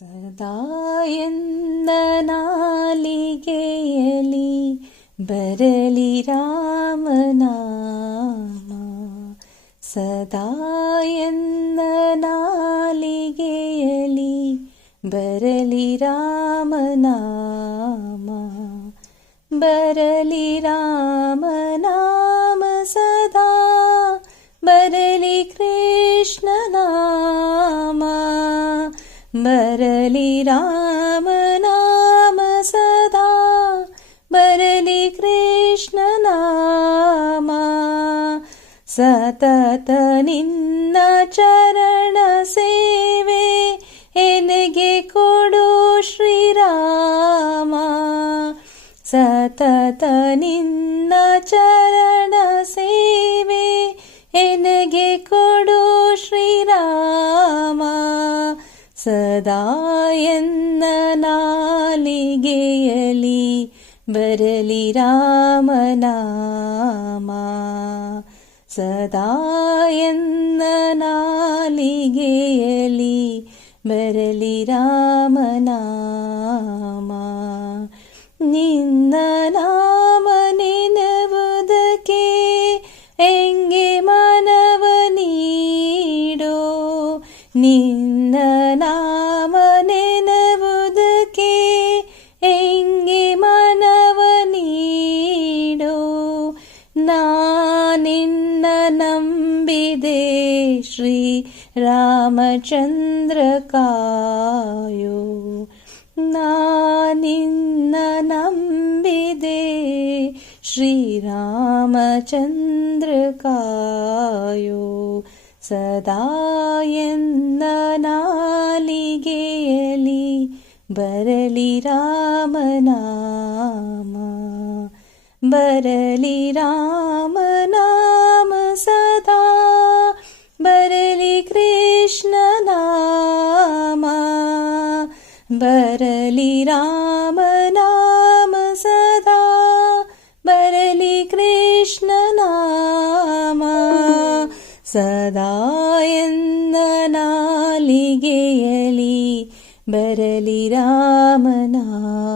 ಸದಾ ಎನ್ನ ನಾಲಿಗೆಯಲಿ ಬರಲಿ ರಾಮನಾಮ. ಸದಾ ಎನ್ನ ನಾಲಿಗೆಯಲಿ ಬರಲಿ ರಾಮನಾಮ. ಬರಲಿ ರಾಮನಾಮ ಸದಾ, ಬರಲಿ ಕೃಷ್ಣ ನಾಮ. ಬರಲಿ ರಾಮನಾಮ ಸದಾ, ಬರಲಿ ಕೃಷ್ಣ ನಾಮ. ಸತತ ನಿನ್ನ ಚರಣ ಸೇವೆ ಎನಗೆ ಕೊಡು ಶ್ರೀರಾಮ. ಸತತ ನಿನ್ನ ಚರಣ ಸೇವೆ ಎನಗೆ ಕೊಡು ಶ್ರೀರಾಮ. ಸದಾ ಎನ್ನ ನಾಲಿಗೆಯಲಿ ಬರಲಿ ರಾಮನಾಮ. ಸದಾ ಎನ್ನ ನಾಲಿಗೆಯಲಿ ಬರಲಿ ರಾಮನಾಮ. ನಿನ್ನ ನಾಮ ನೆನವುದಕ್ಕೆ ಎಂಗೆ ಮನವ ನೀಡೋ. ನಿನ್ನ ನಾಮ ನೆನವುದಕ್ಕೆ ಎಂಗೆ ಮನವ ನೀಡೋ. ನಾನಿನ್ನ ನಂಬಿದೆ ಶ್ರೀ ರಾಮಚಂದ್ರ ಕಾಯೋ. ನಾನಿನ್ನ ನಂಬಿದೆ ಶ್ರೀರಾಮಚಂದ್ರ ಕಾಯೋ. ಸದಾ ಎನ್ನ ನಾಲಿಗೆಯಲಿ ಬರಲಿ ರಾಮನಾಮ. ಬರಲಿ ರಾಮನಾಮ ಸದಾ, ಬರಲಿ ಕೃಷ್ಣ ನಾಮ. ಬರಲಿ ರಾಮನಾಮ ಸದಾ, ಬರಲಿ ಕೃಷ್ಣ ನಾಮ. ಸದಾ ಎನ್ನ ನಾಲಿಗೆಯಲಿ ಬರಲಿ ರಾಮನಾಮ.